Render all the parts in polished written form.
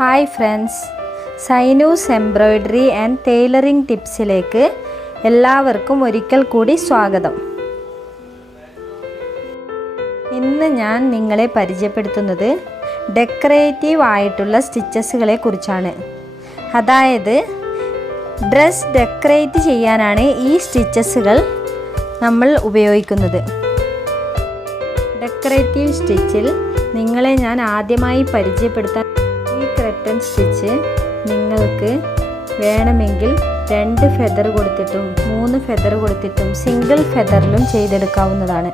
Hi friends, Sainu's embroidery and tailoring ടിപ്സിലേക്ക് എല്ലാവർക്കും ഒരിക്കൽ കൂടി സ്വാഗതം. ഇന്ന് ഞാൻ നിങ്ങളെ പരിചയപ്പെടുത്തുന്നത് ഡെക്കറേറ്റീവ് ആയിട്ടുള്ള സ്റ്റിച്ചസുകളെ കുറിച്ചാണ്. അതായത് ഡ്രസ് ഡെക്കറേറ്റ് ചെയ്യാനാണ് ഈ സ്റ്റിച്ചസുകൾ നമ്മൾ ഉപയോഗിക്കുന്നത്. ഡെക്കറേറ്റീവ് സ്റ്റിച്ചിൽ നിങ്ങളെ ഞാൻ ആദ്യമായി പരിചയപ്പെടുത്താൻ ഈ ക്രെട്ടൻ സ്റ്റിച്ച് നിങ്ങൾക്ക് വേണമെങ്കിൽ 2 ഫെദർ കൊടുത്തിട്ടും 3 ഫെദർ കൊടുത്തിട്ടും സിംഗിൾ ഫെദറിലും ചെയ്തെടുക്കാവുന്നതാണ്.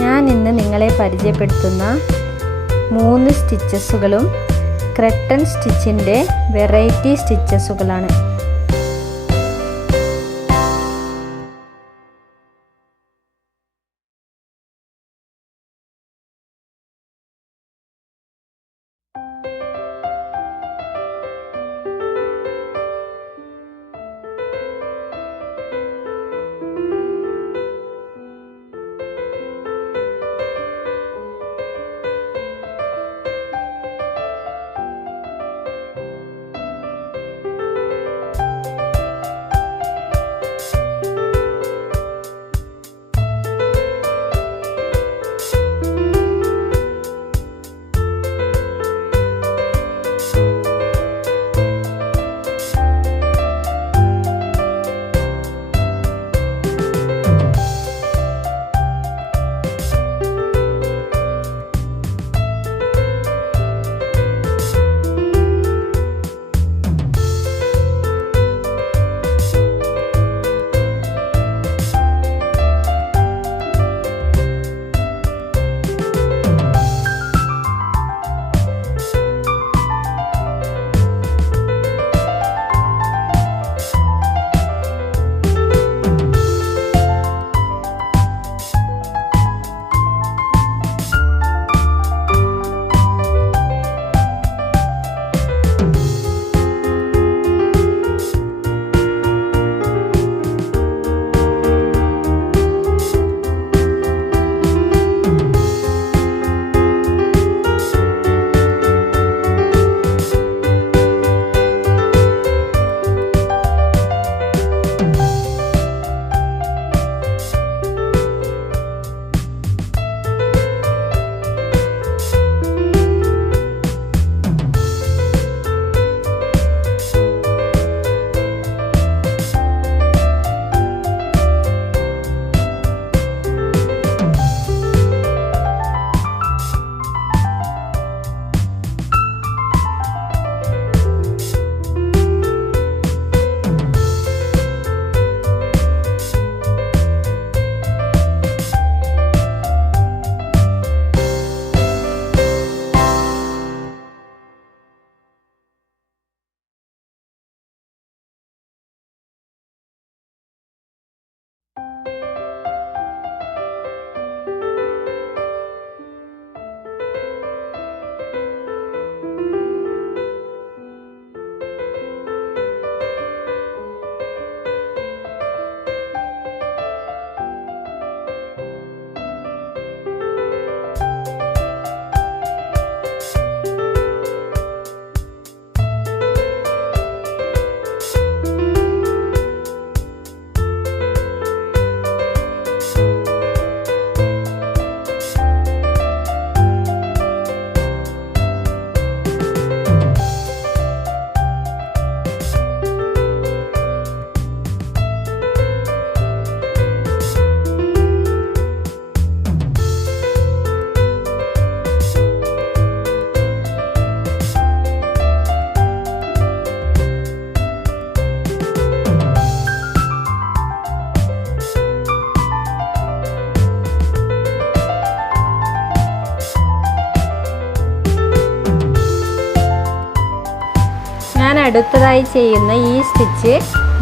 ഞാൻ ഇന്ന് നിങ്ങളെ പരിചയപ്പെടുത്തുന്ന 3 സ്റ്റിച്ചസുകളും ക്രെട്ടൻ സ്റ്റിച്ചിൻ്റെ വെറൈറ്റി സ്റ്റിച്ചസുകളാണ്. അടുത്തതായി ചെയ്യുന്ന ഈ സ്റ്റിച്ച്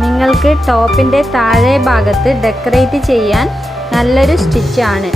നിങ്ങൾക്ക് ടോപ്പിൻ്റെ താഴെ ഭാഗത്ത് ഡെക്കറേറ്റ് ചെയ്യാൻ നല്ലൊരു സ്റ്റിച്ചാണ്.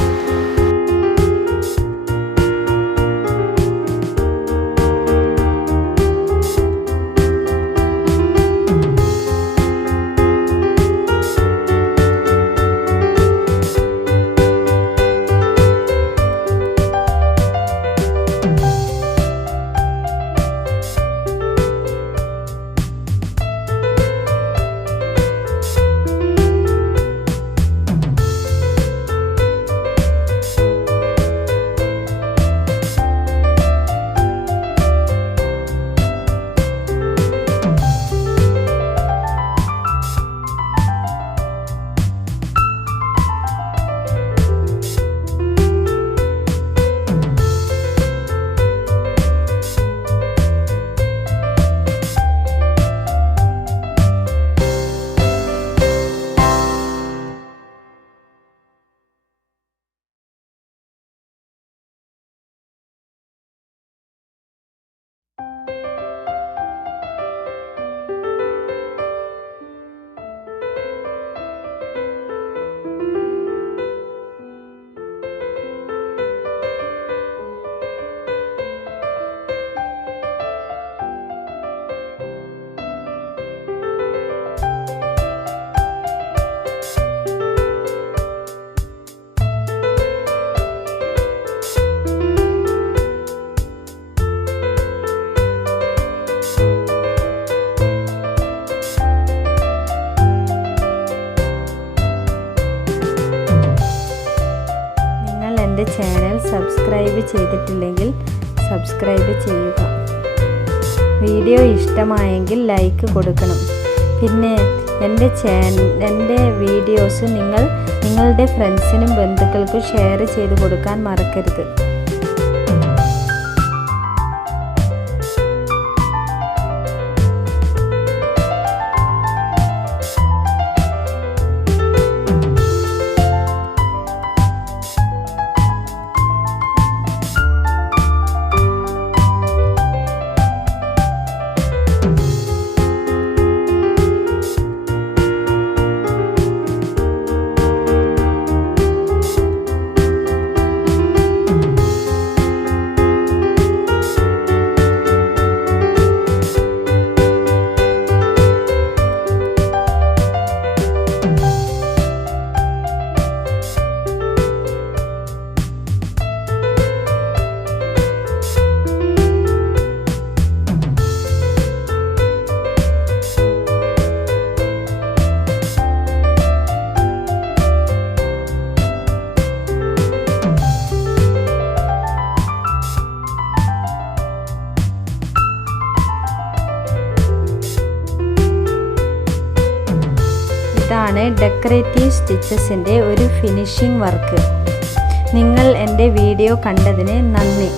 എൻ്റെ ചാനൽ സബ്സ്ക്രൈബ് ചെയ്തിട്ടില്ലെങ്കിൽ സബ്സ്ക്രൈബ് ചെയ്യുക. വീഡിയോ ഇഷ്ടമായെങ്കിൽ ലൈക്ക് കൊടുക്കണം. പിന്നെ എൻ്റെ വീഡിയോസ് നിങ്ങളുടെ ഫ്രണ്ട്സിനും ബന്ധുക്കൾക്കും ഷെയർ ചെയ്ത് കൊടുക്കാൻ മറക്കരുത്. ഇതാണ് ഡെക്കറേറ്റീവ് സ്റ്റിച്ചസിൻ്റെ ഒരു ഫിനിഷിംഗ് വർക്ക്. നിങ്ങൾ എൻ്റെ വീഡിയോ കണ്ടതിന് നന്ദി.